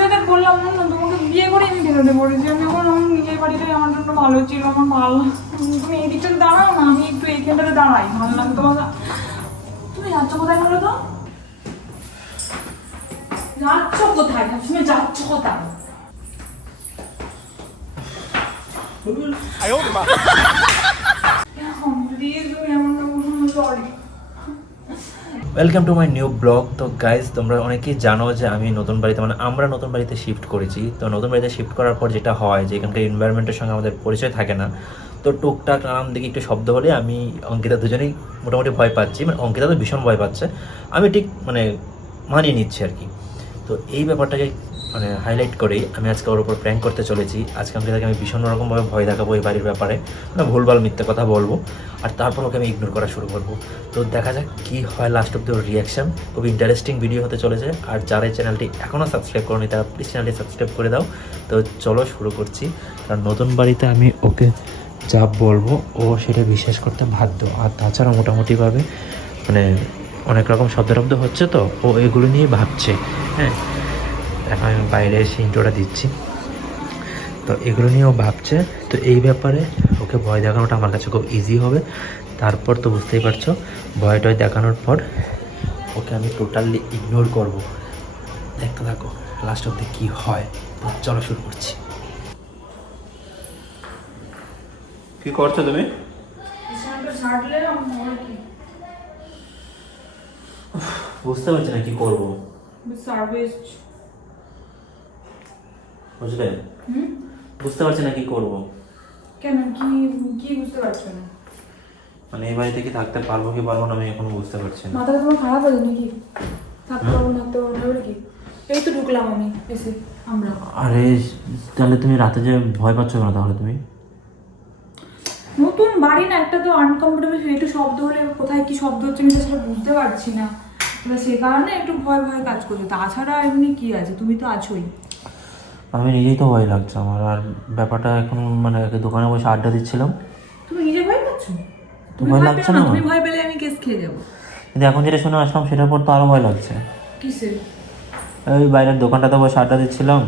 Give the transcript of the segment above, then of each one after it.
সেটা বললাম না, তোমাকে বিয়ে করে আমি বেরোতে পড়েছি। আমি এখন আমার নিজের বাড়িটাই আমার জন্য ভালো ছিল, আমার ভালো। তুমি এই দিকটাতে দাঁড়াও না, আমি একটু এইখানটাতে দাঁড়াই, ভালো লাগে তোমাকে। তুমি যাচ্ছ কোথায় বলো তো? যাচ্ছ কোথায়? তুমি যাচ্ছ কোথায়? Welcome to my new blog. তো গাইজ, তোমরা অনেকেই জানো যে আমি নতুন বাড়িতে আমরা নতুন বাড়িতে শিফট করেছি। তো নতুন বাড়িতে শিফট করার পর যেটা হয় যে এখানকার এনভায়রনমেন্টের সঙ্গে আমাদের পরিচয় থাকে না। তো টুকটাক নানান দিকে একটু শব্দ হলে আমি অঙ্কিতা দুজনেই মোটামুটি ভয় পাচ্ছি। অঙ্কিতা তো ভীষণ ভয় পাচ্ছে, আমি ঠিক মানিয়ে নিচ্ছি আর কি। তো এই ব্যাপারটাকে হাইলাইট করেই আমি আজকে ওর উপর প্র্যাঙ্ক করতে চলেছি। আজকে অঙ্কিতাকে আমি ভীষণ রকমভাবে ভয় দেখাবো এই বাড়ির ব্যাপারে, ভুলভাল মিথ্যে কথা বলবো, আর তারপর ওকে আমি ইগনোর করা শুরু করবো। তো দেখা যাক কী হয় লাস্ট অব্দি ওর রিয়াকশান। খুব ইন্টারেস্টিং ভিডিও হতে চলেছে। আর যারা এই চ্যানেলটি এখনও সাবস্ক্রাইব করেনি তারা প্লিজ চ্যানেলটি সাবস্ক্রাইব করে দাও। তো চলো শুরু করছি। কারণ নতুন বাড়িতে আমি ওকে যা বলবো ও সেটা বিশ্বাস করতে বাধ্য। আর তাছাড়া মোটামুটিভাবে অনেক রকম শব্দ হচ্ছে, তো ও এগুলো নিয়েই ভাবছে। হ্যাঁ, এখন আমি বাইরে এসে ইন্ট্রোটা দিচ্ছি, তো এগুলো নিয়েও ভাবছে। তো এই ব্যাপারে ওকে ভয় দেখানোটা আমার কাছে খুব ইজি হবে। তারপর তো বুঝতেই পারছো, ভয়টয় দেখানোর পর ওকে আমি টোটালি ইগনোর করব। দেখতে থাকো লাস্ট অব্দি কী হয়। তো চলো শুরু করছি। কি করছো তুমি? বুঝতে পারছি না কি করবো, বুঝলে? বুঝতে পারছি না কি করবো। কেন? কি বুঝতে পারছো না? এই বাড়িতে কি থাকতে পারবো কি পারবো না আমি এখনো বুঝতে পারছি না। মাথাটা তোমার খারাপ হয়েছে নাকি? থাকতে পারবো না কি? এই তো ঢুকলাম আমি এসে আমরা। আরে তাহলে তুমি রাতে যে ভয় পাচ্ছ কেন তাহলে? তুমি নতুন বাড়ি না, একটা তো আনকমফোর্টেবল, একটু শব্দ হলে কোথায় কি শব্দ হচ্ছে আমি সেটা বুঝতে পারছি না, সে কারণে একটু ভয় ভয় কাজ করছে। তাছাড়া এমনি কি আছে, তুমি তো আছোই। আমি নিজেই তো ভয় লাগছে আমার। আর ব্যাপারটা এখন দোকানে বসে আড্ডা দিচ্ছিলাম। তুমি নিজে ভয় পাচ্ছ? তো ভয় লাগছে না? তুমি ভয় পেলে আমি কেস খেয়ে যাবো। কিন্তু এখন যেটা শুনে আসলাম সেটার পর তো আরো ভয় লাগছে। কিসের? ওই বাইরের দোকানটাতে বসে আড্ডা দিচ্ছিলাম।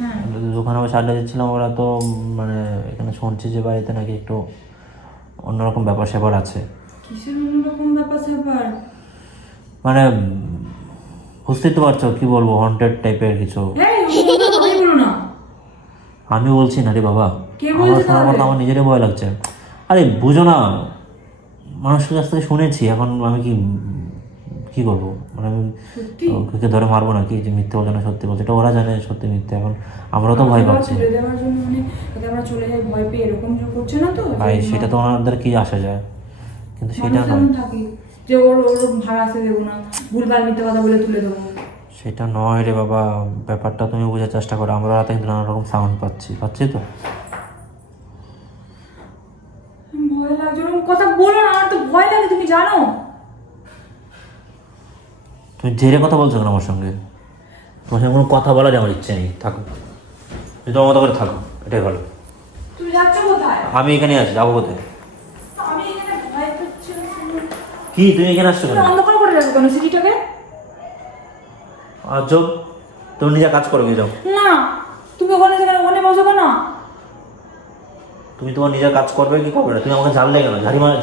হ্যাঁ, দোকানে বসে আড্ডা দিচ্ছিলাম, ওরা তো এখানে শুনছি যে বাড়িতে নাকি একটু অন্যরকম ব্যাপার স্যাপার আছে। কিসের অন্যরকম ব্যাপার স্যাপার? বুঝতেই তো পারছো কি বলবো, হন্টেড টাইপের কিছু। বলো না। আমি বলছি না রে বাবা, কে বলছে? শোনার পর তো আমার নিজেরই ভয় লাগছে। আরে বুঝো না, মানুষের কাছ থেকে শুনেছি। এখন আমি কি করবো? আমি ওকে ধরে মারবো নাকি যে মিথ্যে বলছে না সত্যি বলছে? এটা ওরা জানে সত্যি মিথ্যে। এখন আমরাও তো ভয় পাচ্ছি। চলে যাওয়ার জন্য যাতে আমরা চলে যাই ভয় পেয়ে এরকম যে করছে না তো ভাই, সেটা তো ওনাদের কি আসা যায়, কিন্তু সেটা নয়। থাকি যে ওর ভাড়া আসতে দেবো না, ভুলভাল মিথ্যে কথা বলে তুলে দেবো, সেটা নয় রে বাবা। ব্যাপারটা তুমি বোঝার চেষ্টা করো। আমরা রাতে কিন্তু নানা রকম সাউন্ড পাচ্ছি তো। ভয় লাগছে। ওরকম কথা বলো না, আমার তো ভয় লাগে, তুমি জানো। তুমি জেরে কথা বলছো কেন আমার সঙ্গে? তোমার সঙ্গে কোনো কথা বলার আমার ইচ্ছে নেই। থাকো, তুমি তোমার মতো করে থাকো, এটাই ভালো। তুমি যাচ্ছ কোথায়? আমি এখানে আছি, যাবো কোথায়? আমি এখানে ভয় পাচ্ছি। কি তুমি এখানে আসছো কেন? অন্ধকার করে রাখো কেন সিটিটাকে? আজব, তুমি নিজে কাজ করো, গিয়ে যাও। না, তুমি ওখানে বসো কেন? তুমি তোমার নিজের কাজ করবে কি করবে না? তুমি আমাকে জানলে কেন?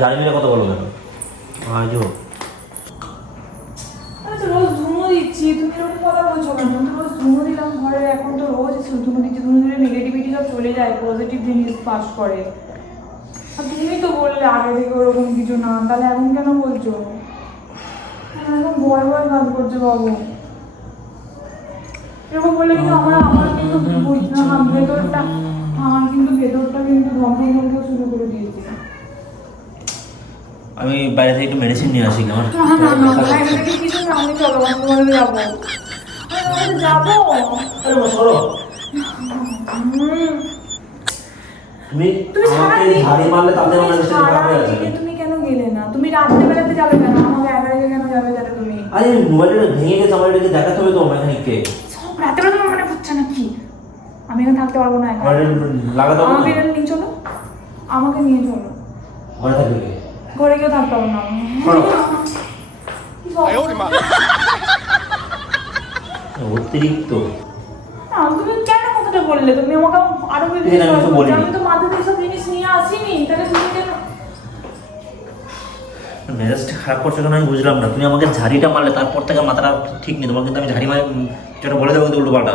ঝাড়ি মেরে কথা বলো কেন? আজব। আমি তো রোজ ধুনো দিচ্ছি, তুমি এরকম কথা বলছো কেন? আমি তো রোজ ধুনো দিলাম ঘরে, এখন তো রোজ ধুনো দিচ্ছি। ধুনো দিলে নেগেটিভিটি সব চলে যায়, পজিটিভ জিনিস পাস করে। আর তুমি তো বললে আগে থেকে ওরকম কিছু না, তাহলে এখন কেন বলছো? এখন ভয় ভয় কাজ করছে বাবু। এরকম বললে কিন্তু আমার কিন্তু ভেতরটা কিন্তু ধমধম শুরু করে দিয়েছে। আমি বাইরে থেকে একটু মেডিসিন নিয়ে আসি। আমার আমি চলো বন্ধু যাবো। তুমি কেন গেলে না? তুমি রাত্রেবেলাতে যাবে কেন? আমাকে একা রেখে কেন যাবে? যাতে তুমি আরে মোবাইলটা ভেঙে গেছে, আমার এটাকে দেখাতে হবে তো মেকানিককে। সব রাত্রেবেলা তোমার মনে হচ্ছে নাকি? আমি এখানে থাকতে পারবো না একা। লাগাতে হবে। আমাকে এখানে নিয়ে চলো, আমাকে নিয়ে চলো। ঘরে থাকবে? ঘরে গিয়েও থাকতে পারবো না। অতিরিক্ত। বললে? তুমি আমাকে আরো বেশি এটা আমি তো বলিনি। আমি তো মাথাতে এসব জিনিস নিয়ে আসিনি, তাহলে তুমি কেন? মেজাজটা খারাপ করছো কেন আমি বুঝলাম না। তুমি আমাকে ঝাড়িটা মারলে তারপর থেকে মাথাটা ঠিক নেই তোমার, কিন্তু আমি ঝাড়ি মারি যেটা বলে দেবো কিন্তু উল্টো পাল্টা।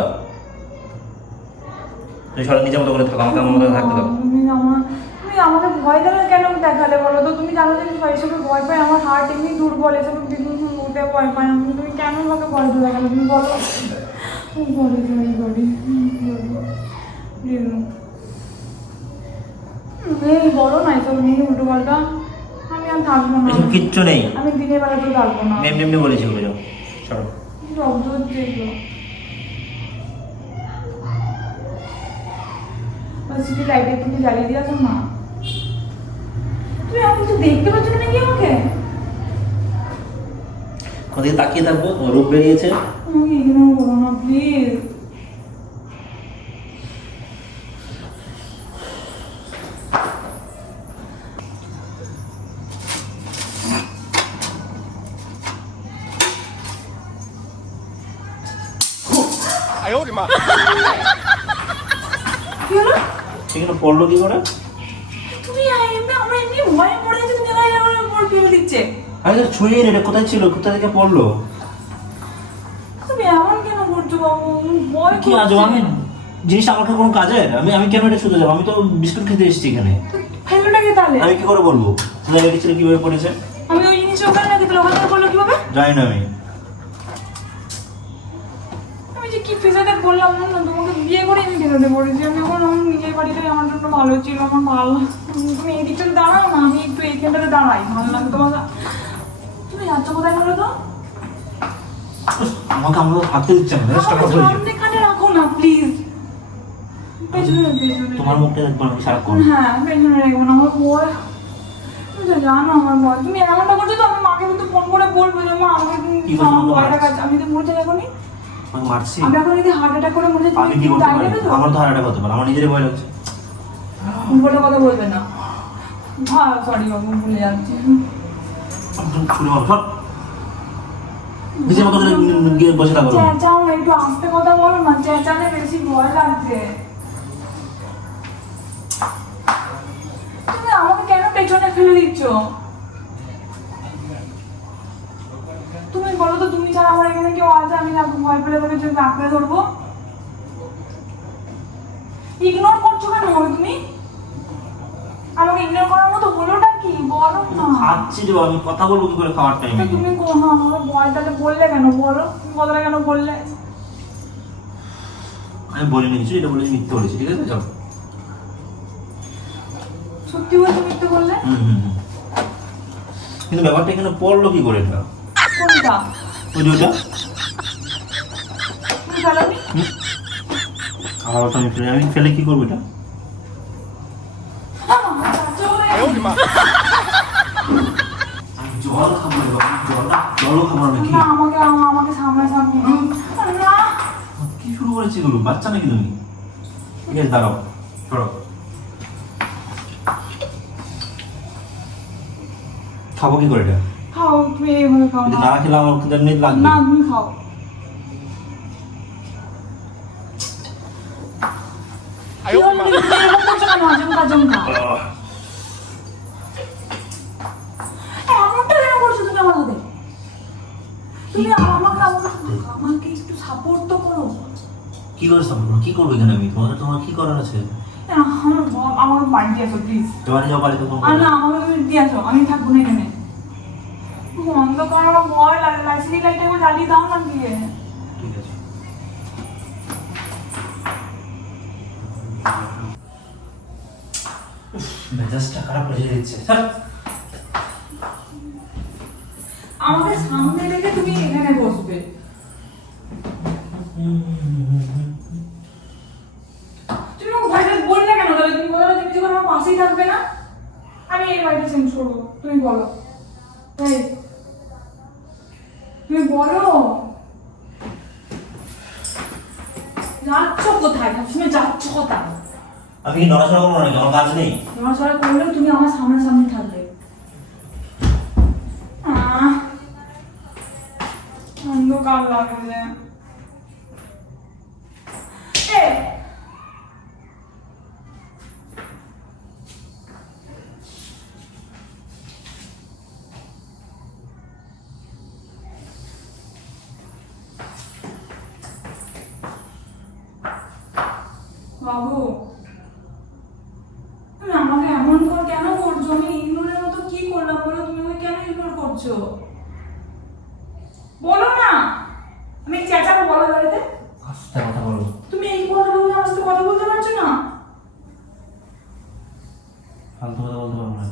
তুমি সবাই নিজের মতো করে থাকো, আমাকে আমার মতো থাকতে দাও। তুমি আমাকে ভয় দেবে কেন দেখালে বলো তো? তুমি জানো যে আমি এসবে ভয় পাই, আমার হার্ট এমনি দুর্বল, এসব উঠে ভয় পাই আমি। তুমি কেন আমাকে ভয় দিয়ে দেখালে? তুমি বলো। এই বলো না, এসব নেই উল্টো পাল্টা। আমি আর থাকবো না, এসব কিচ্ছু নেই। আমি দিনের বেলা তো থাকবো না। এমনি এমনি বলেছি ওগুলো, যাও সরো। শব্দ হচ্ছে এগুলো। সিটি লাইটে তুমি জ্বালিয়ে দিয়ে আসো না। তুমি আমি কিছু দেখতে পাচ্ছ না নাকি আমাকে? ওদিকে তাকিয়ে থাকবো, তোমার রূপ বেরিয়েছে। আমাকে ইগনোর করো না প্লিজ। কি হলো? সেখানে পড়লো কি করে? তুমি এমনি আমরা এমনি ভয়ে পড়ে যাচ্ছি, তুমি এলাই আমার উপর ফেলে দিচ্ছে। আরে তো ছুঁয়ে নি, এটা কোথায় ছিল, কোথা থেকে পড়লো? তুমি এমন কেন করছো বাবু? ভয় কি আজ আমি জিনিস আমাকে কোনো কাজের? আমি কেন এটা শুধু যাবো? আমি তো বিস্কুট খেতে এসেছি এখানে। ফেলোটাকে তাহলে আমি কি করে বলবো তাহলে এটা ছিল কিভাবে পড়েছে? আমি ওই জিনিস ওখানে রাখি, তাহলে ওখানে করলো কিভাবে? জানি না আমি। আমি যে কি ফেসাতে বললাম না, তোমাকে বিয়ে করে আমি ফেসাতে পড়েছি। আমি এখন আমার নিজের বাড়িটাই আমার জন্য ভালো ছিল, আমার ভালো। তুমি এই দিকটাতে দাঁড়াও না, আমি একটু এইখানটাতে দাঁড়াই, ভালো লাগে তোমাকে। তুমি যাচ্ছ কোথায় বলো তো? আমাকে আমরা থাকতে দিচ্ছে না, রেস্ট আমার করতে হয়েছে। সামনে এখানে রাখো না প্লিজ। পেছনে পেছনে তোমার মুখটা দেখবো আমি সারাক্ষণ। হ্যাঁ পেছনে রাখবো না, আমার ভয়। তুমি তো জানো আমার ভয়। তুমি এমনটা করছো তো আমি মাকে কিন্তু ফোন করে বলবো যে মা আমাকে কি বলছো? আমার ভয় দেখাচ্ছে। আমি তো মরতে যাবনি, আমি মারছি? আমি এখন যদি হার্ট অ্যাটাক করে মরে যাচ্ছি, আমি কি করতে পারি? আমার তো হারাটা হতে পারে, আমার নিজেরই ভয় লাগছে। উল্টো কথা বলবে না। হ্যাঁ সরি বাবু, ভুলে যাচ্ছি। ছুরি মারো, সর। নিজের মতো করে গিয়ে বসে থাকো। চেঁচাও না, একটু আস্তে কথা বলো না, চেঁচালে বেশি ভয় লাগছে। তুমি আমাকে কেন পেছনে ফেলে দিচ্ছ? তুমি বলো তো, তুমি ছাড়া আমার এখানে কেউ আছে? আমি না ভয় পেলে তোকে জন্য আঁকড়ে ধরবো। ইগনোর করছো কেন তুমি? আমাকে ইগনোর করার মতো হলোটা কি বলো না? খাচ্ছি রে, আমি কথা বলবো কি করে খাওয়ার টাইমে? তুমি আমাকে ভয় তাহলে বললে কেন বলো? তুমি কথাটা কেন বললে? আমি বলিনি কিছু, এটা বলেছি মিথ্যে বলেছি, ঠিক আছে? চলো। সত্যি বলতে মিথ্যে বললে? কিন্তু ব্যাপারটা এখানে পড়লো কি করে এটা? কোনটা? ওই যে ওটা। তুমি ফেলোনি? আমার তো আমি ফেলে কি করবো এটা? আমি জল খাবো রে বাবা, জলও খাবো না নাকি? না আমাকে সামনাসামনি না। কি শুরু করেছি এগুলো? বাচ্চা নাকি তুমি? ঠিক আছে দাঁড়াও, সরো। খাবো কি করে এটা? খাও তুমি, এইভাবে খাও যদি না। না খেলে আমার কিন্তু এমনি লাগবে। না তুমি খাও। কি হলো? তুমি এরকম করছো কেন? আচমকা এমনটা কেন করছো তুমি আমার সাথে? তুমি আমাকে একটু সাপোর্ট তো করো। কি করে সাপোর্ট? কি করবো এখানে আমি? তোমার কি করার আছে? আমার বাড়ি দিয়ে আসো প্লিজ। তোমার যাও বাড়িতে ফোন আর করো। না আমাকে তুমি দিয়ে আসো, আমি থাকবো না এখানে। অন্ধকার আমার ভয় লাগে, লাইসিনি লাইটটা একবার জ্বালিয়ে দাও না দিয়ে। ঠিক আছে। মেজাজটা খারাপ হয়ে যাচ্ছে। আমাকে সামনে রেখে তুমি এখানে বসবে। তুমি আমাকে ভয়টা বললে কেন? তাহলে তুমি বলো তুমি যখন আমার পাশেই থাকবে না, আমি এই বাড়িটা চেঞ্জ করবো। তুমি বলো তাই, তুমি বলো যাচ্ছ কোথায়? সবসময় যাচ্ছ কোথায়? আমি কি নড়াচড়া করবো নাকি? আমার কাজ নেই? নড়াচড়া করলেও তুমি আমার সামনাসামনি থাকবে। অন্ধকার লাগছে। বাবু তুমি আমাকে এমন কেন করছো? আমি ইগনোরের মতো কি করলাম বলো? তুমি আমাকে কেন ইগনোর করছো বলো না। আমি চেঁচাবো বলো বাড়িতে? আস্তে কথা বলো। তুমি এই কথা বলে আমার সাথে কথা বলতে পারছো না? ফালতু কথা বলতে পারবো না।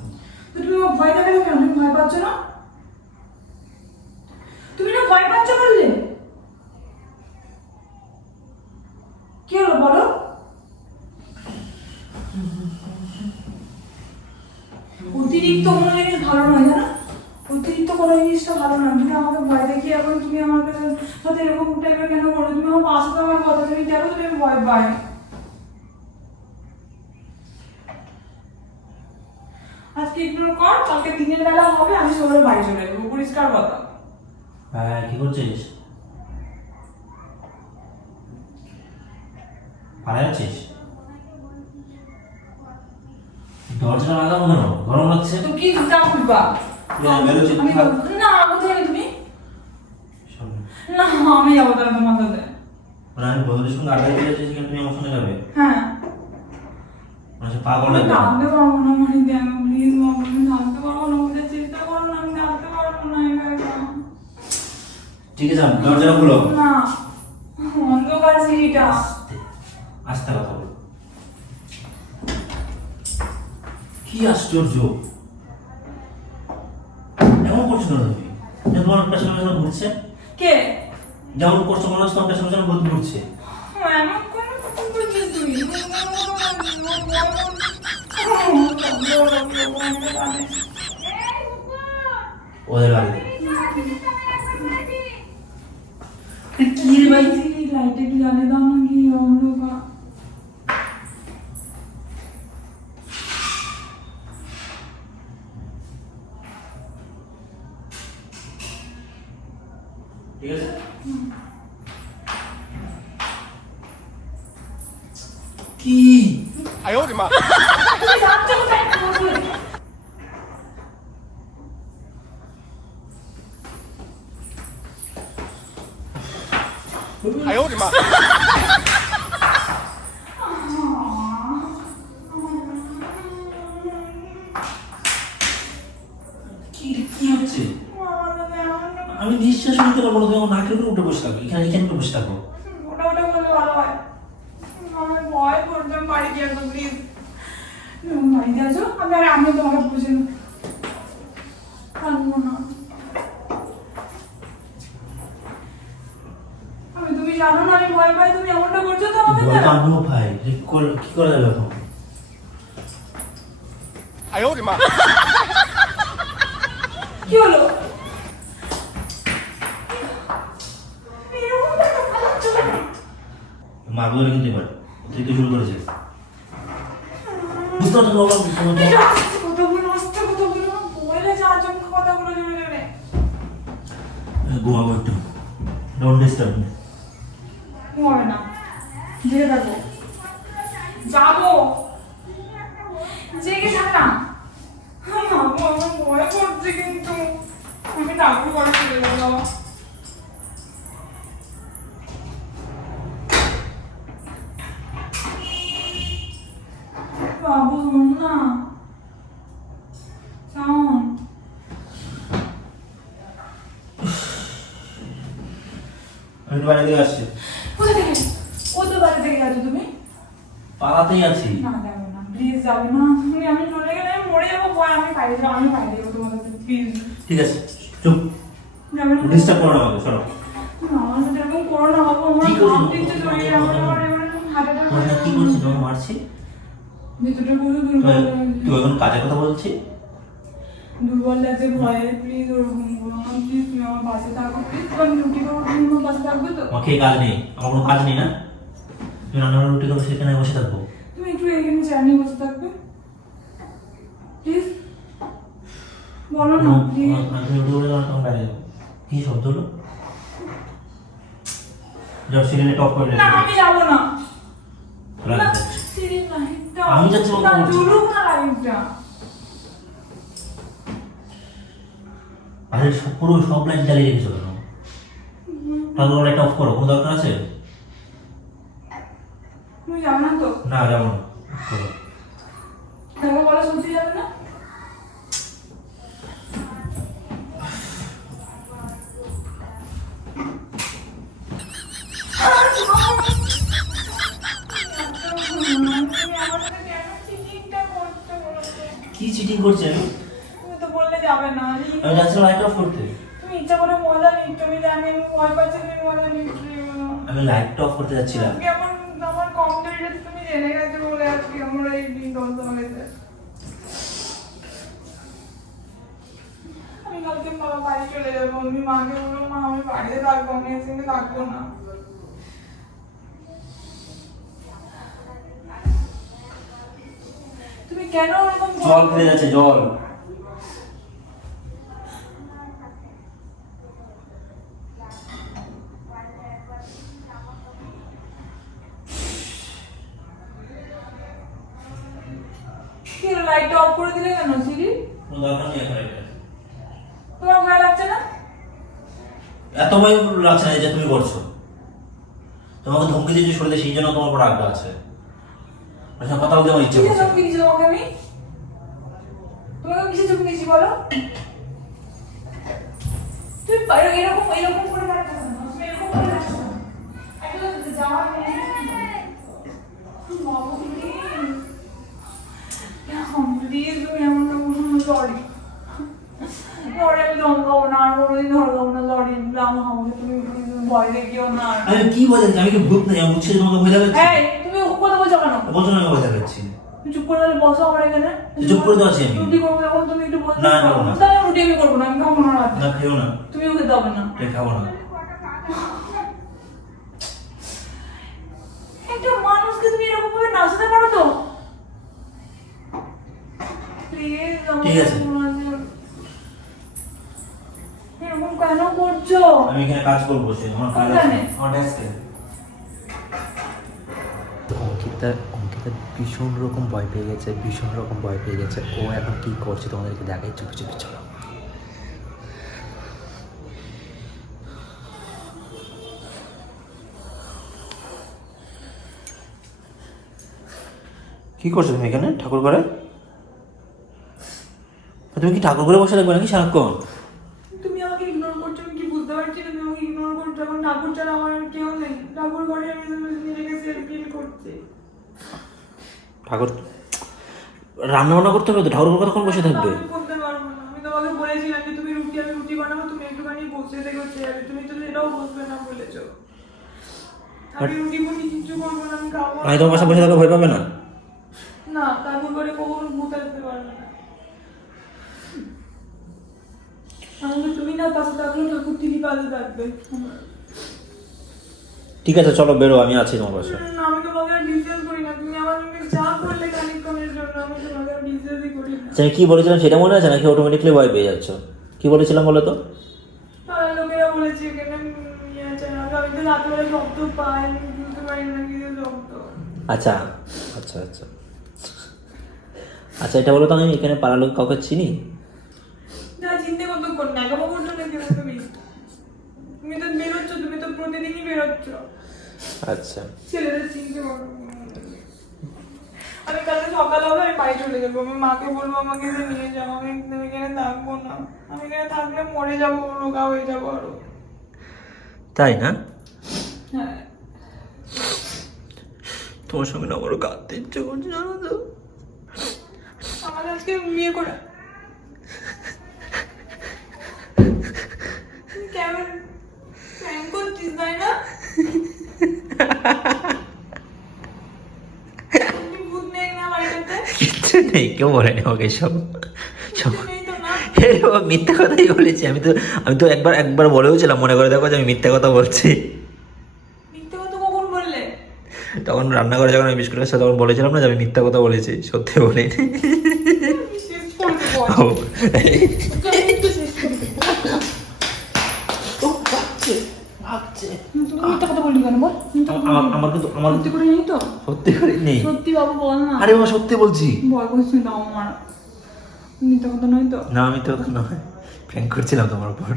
তো তুমি আমার ভয় দেখালে কেন? তুমি ভয় পাচ্ছ না? তুমি না ভয় পাচ্ছ বললে? কি হলো বলো? অতিরিক্ত কোনো জিনিস ভালো নয় জানো? অতিরিক্ত কোনো জিনিসটা ভালো নয়। তুমি আমাকে ভয় দেখিয়ে এখন তুমি আমার সাথে এরকম টাইপের কেন করো? তুমি আমার পাশে তো আমার কথা তুমি দেখো তুমি ভয় পাই। আজকে ইগনোর কর, কালকে দিনের বেলা হবে আমি সবাই বাড়ি চলে যাবো, পরিষ্কার কথা। হ্যাঁ কি করছিস? পাড়ায় আছিস? দরজা লাগাবো কেন? গরম লাগছে। তো কি জুতা খুলবা? বেরোচ্ছি আমি না, কোথায় গেলে তুমি? না আমি যাবো তাহলে তোমার সাথে। আমি বন্ধুদের সঙ্গে আড্ডা দিয়ে যাচ্ছি, কিন্তু তুমি আমার সঙ্গে যাবে? হ্যাঁ মানে পাগল আমি লাগবে। টানতে পারবো না, মানে দেন প্লিজ বাবু, আমি টানতে পারবো না, আমাদের চেষ্টা করো না, আমি টানতে পারবো না এভাবে। ঠিক আছে দরজা খুলো। না অন্ধকার সিঁড়িটা। আস্তে কথা বলো। কি আশ্চর্য, এমন করছো না তুমি? তোমার একটা সময় ঘুরছে কে? যেমন করছো মনে হচ্ছে তোমার সময় ঘুরছে। এমন কোনো কথা বলছিস তুই? ওদের বাড়িতে কি রে ভাই? লাইটে কি জ্বালিয়ে দাও না কি অন্ধকার। ঠিক আছে কি?哎呦我的妈！ তুমি যাচ্ছ কোথায়? বলো। 哎呦我的妈！ কি কি হচ্ছে? আমি নিঃশ্বাস নিতে পারবো না, তুমি আমার নাকের উপরে উঠে বসে থাকো, এখানে এখানে উঠে বসে থাকো। ওটা ওটা বললে ভালো হয়। আমার ভয় করছে, আমি বাড়ি গিয়ে আসবো প্লিজ। বাড়িতে আসো, আমি তোমাকে বুঝে নেবো। কাঁদবো না। তুমি জানো না আমি ভয় পাই, তুমি এমনটা করছো তো আমাকে? ভয় তো আমিও ভাই, কি করা যাবে এখন? 哎呦我的妈！ কি হলো? এরকম একটা পালাচ্ছো কেন? মারবো ধরে কিন্তু এবার অতিরিক্ত শুরু করেছে। বুঝতে পারছো তো বাবা? এই আস্তে কথা বলো, আস্তে কথা বলো, বলে যা আচমকা কথাগুলো জোরে জোরে। ঘুমাবো একটু, ডোন্ট ডিস্টার্ব মি। ঘুমাবে না, জেগে থাকো। যাবো, জেগে থাক না। বাবু আমার ভয় করছে কিন্তু আমি ঠাকুর ঘরে চলে যাবো। বাবু শোন না, শোন। আমি বাইরে দিয়ে আসছি। কোথা থেকে? কত বাড়ি থেকে গেছো তুমি? পালাতেই আছি। না যাবে না, প্লিজ যাবে না। আমি চলে গেলে আমি মরে যাবো ভয়। আমি বাইরে যাবো, আমি বাইরে যাবো তোমার সাথে, প্লিজ। ঠিক আছে চুপ, যাবে না। ডিস্টার্ব করো না আমাকে, সরো। না আমার সাথে এরকম করো না বাবু, আমার কি করছো? ভাব দিচ্ছে শরীরে, আমার এবার হাঁটাটা তোমার সাথে কি করছি? তোমাকে মারছি? ভিতরটা পুরো দুর্বল লাগছে। তুই এখন কাজের কথা বলছি? দুর্বল লাগছে ভয়ে, প্লিজ ওরকম করো না, প্লিজ তুমি আমার পাশে থাকো, প্লিজ। আমি রুটি করবো, তুমি আমার পাশে থাকবে তো? আমার খেয়ে কাজ নেই, আমার কোনো কাজ নেই না? তুমি রান্না রুটি করো, সেখানে বসে থাকবো। তুমি একটু এখানে চেয়ার নিয়ে বসে থাকবে প্লিজ। বলো না প্লিজ। আমি রুটি করে তখন বাইরে যাবো। কি শব্দ হলো? যাও সিলিংয়ে টপ করে না আমি যাবো না। রাখো। না, সিঁড়ির লাইটটা আমি যাচ্ছি, না, বাবু। জ্বলুক না লাইটটা। আরে পুরো সব লাইট জ্বালিয়ে রেখেছো কেন? তাহলে লাইট অফ করো, কোনো দরকার আছে? তুমি যাবে না তো? না যাবো না। দেখো বলো সত্যি যাবে না? কি চিটিং করছি আমি? তুমি তো বললে যাবে না। আমি যাচ্ছিলাম লাইট অফ করতে। তুমি ইচ্ছা করে মজা নিচ্ছ, আমি জানি আমি ভয় পাচ্ছি তুমি মজা নিচ্ছ। আমি লাইটটা অফ করতে যাচ্ছিলাম। আজকে আমার কমপ্লিট তুমি জেনে গেছো বলে আজকে আমার এই দিন দশটা হয়েছে। আমি কালকে বাড়ি চলে যাবো। আমি মাকে বলবো মা আমি বাড়িতে থাকবো, আমি এর সঙ্গে থাকবো না। তুমি কেন ওরকম জল ফেলে যাচ্ছে জল। কি লাইটটা অফ করে দিলে কেন সিরি? কোনো দরকার নেই এখন এটা। তোমার ভয় লাগছে না? এত ভয় লাগছে না যে তুমি করছো। তোমাকে ধমকি দিয়েছি সরে সেই জন্য তোমার উপর রাগটা আছে। আচ্ছা কথা বলতে আমার ইচ্ছে কিসে করছে। চমকে দিয়েছি তোমাকে আমি? তোমাকে কিসে চমকে দিয়েছি বলো? তুমি এরকম করে রাখছো না। তুমি এরকম করে রাখছো না। একটা যাওয়ার নেই। বাবু প্লিজ তুমি এমন না বলুন। সরি সরি, আমি ধমকাবো না আর কোনোদিন ধমকাবো না। সরি আমাকে তুমি ভয় দেখিও না। আমি কি বলছি? আমি কি ভূত নেই? আমি বুঝছি তোমাকে ভয় দেখাচ্ছি। এই তুমি কথা বলছো কেন? বলছো না আমি ভয় দেখাচ্ছি। তুমি চুপ করে তাহলে বসো আমার এখানে। চুপ করে তো আছি আমি। রুটি করবো যখন তুমি একটু বলতে না, পারো। করবো না। তাহলে রুটি আমি করবো না, আমি খাবো না রাতে। না খেও না। তুমিও খেতে হবে না। খাবো না। একটা মানুষকে তুমি এরকম ভাবে নাচাতে পারো তো? প্লিজ ঠিক আছে। এরকম কেন করছো? আমি এখানে কাজ করবো সে আমার কাজ আছে। কোনখানে? আমার ডেস্কে। অঙ্কিতা ভীষণ রকম ভয় পেয়ে গেছে, ভীষণ রকম ভয় পেয়ে গেছে। ও এখন কি করছে তোমাদেরকে দেখাই, চুপি চুপি চলো। কি করছো তুমি এখানে ঠাকুর ঘরে? তুমি কি ঠাকুর ঘরে বসে থাকবে নাকি সারাক্ষণ? তুমি আমাকে ইগনোর করছো, আমি কি বুঝতে পারছি না তুমি আমাকে ইগনোর করছো। এখন ঠাকুর ছাড়া আমার আর কেউ নেই। ঠাকুর ঘরে আমি নিজেকে সেলফ ফিল করছি। ঠাকুর রান্না বান্না করতে হবে তো, ঠাকুর ঘরে কতক্ষণ বসে থাকবে? আমি করতে পারবো না। আমি তোমাকে বলেছিলাম যে তুমি আমি রুটি বানাবো, তুমি একটুখানি বসে থেকো চেয়ারে। তুমি তো সেটাও বসবে না বলেছো। আমি রুটি বুটি কিছু করবো না, আমি খাবো আমি তোমার পাশে বসে থাকলে ভয় পাবে না? না। ঠাকুর ঘরে কখনো ভূত আসতে পারবে না। আমাকে তুমি না পাশে থাকলে ঠাকুর ঠিকই পাশে থাকবে। ঠিক আছে চলো বেরো, আমি আছি তোমার পাশে। না, আমি তোমাকে আর বিশ্বাস করি না। তুমি আমার সঙ্গে যা করলে খানিকক্ষণের জন্য, আমি তোমাকে আর বিশ্বাসই করি না। আমি কি বলেছিলাম সেটা মনে আছে নাকি অটোমেটিকলি ভয় পেয়ে যাচ্ছ? কি বলেছিলাম বলো তো? পাড়ার লোকেরা বলেছে এখানে ইয়ে আছে না। আমি তো রাত্রে শব্দ পাই, আমি বুঝতে পারি না কিছু শব্দ। আচ্ছা আচ্ছা আচ্ছা আচ্ছা এটা বলো তো, আমি এখানে পাড়ার লোক কাউকে চিনি? যা চিনতে কতক্ষণ না, একা করছো নাকি তুমি? তুমি তো বেরোচ্ছ, তুমি তো প্রতিদিনই বেরোচ্ছ। আচ্ছা ছেলেদের চিনতে পারবো না। আমি কালকে সকাল হবে আমি বাড়ি চলে যাবো। আমি মাকে বলবো আমাকে এসে নিয়ে যাও। আমি এখানে থাকবো না। আমি এখানে থাকলে মরে যাবো, রোগা হয়ে যাবো আরো। তাই না? হ্যাঁ। তোমার সঙ্গে না আমারও কাঁদতে ইচ্ছে করছে জানো তো। আমার আজকে বিয়ে করে কেমন প্র্যাঙ্ক করছিস তাই না? আপনি ভূত নেই না বাড়িটাতে? কিচ্ছু নেই, কেউ বলেনি আমাকে সব সব কিছু নেই তো না? মিথ্যা কথাই বলেছি। আমি তো একবার বলেওছিলাম, মনে করে দেখো যে আমি মিথ্যা কথা বলছি। মিথ্যে কথা কখন বললে? তখন রান্নাঘরে যখন আমি বিস্কুট খাচ্ছি তখন বলেছিলাম না যে আমি মিথ্যা কথা বলেছি, সত্যি বলিনি। শেষ করতে বল। ও, আমি তো শেষ করতে বল। ও ভাগছে ভাগছে। তুমি মিথ্যে কথা বললি কেন বল? মিথ্যে কথা বললি? আমার কিন্তু সত্যি করে নেই তো? সত্যি করে নেই। সত্যি বাবু বল না। আরে বাবা সত্যি বলছি। ভয় করছি না আমার। মিথ্যে কথা নয় তো? না মিথ্যা কথা নয়, প্র্যাঙ্ক করছিলাম তোমার উপর।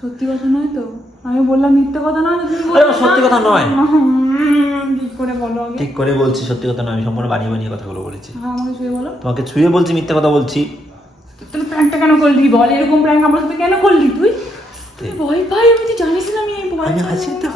সত্যি কথা নয় তো? আমি বললাম মিথ্যে কথা নয়, তুমি আরে বাবা, সত্যি কথা নয়। বললে করে বলো আগে। ঠিক করে বলছি, সত্যি কথা না, আমি সম্পূর্ণ বানিয়ে বানিয়ে কথাগুলো বলেছি। হ্যাঁ আমাকে ছুঁয়ে বলো। তোমাকে ছুঁয়ে বলছি, মিথ্যে কথা বলছি? তুই প্র্যাঙ্কটা কেন করলি বল, এরকম প্র্যাঙ্ক আমার সাথে কেন করলি তুই? ভয় পাই আমি, তুই জানিস না আমি ভয় আমি পাই। আছি তো।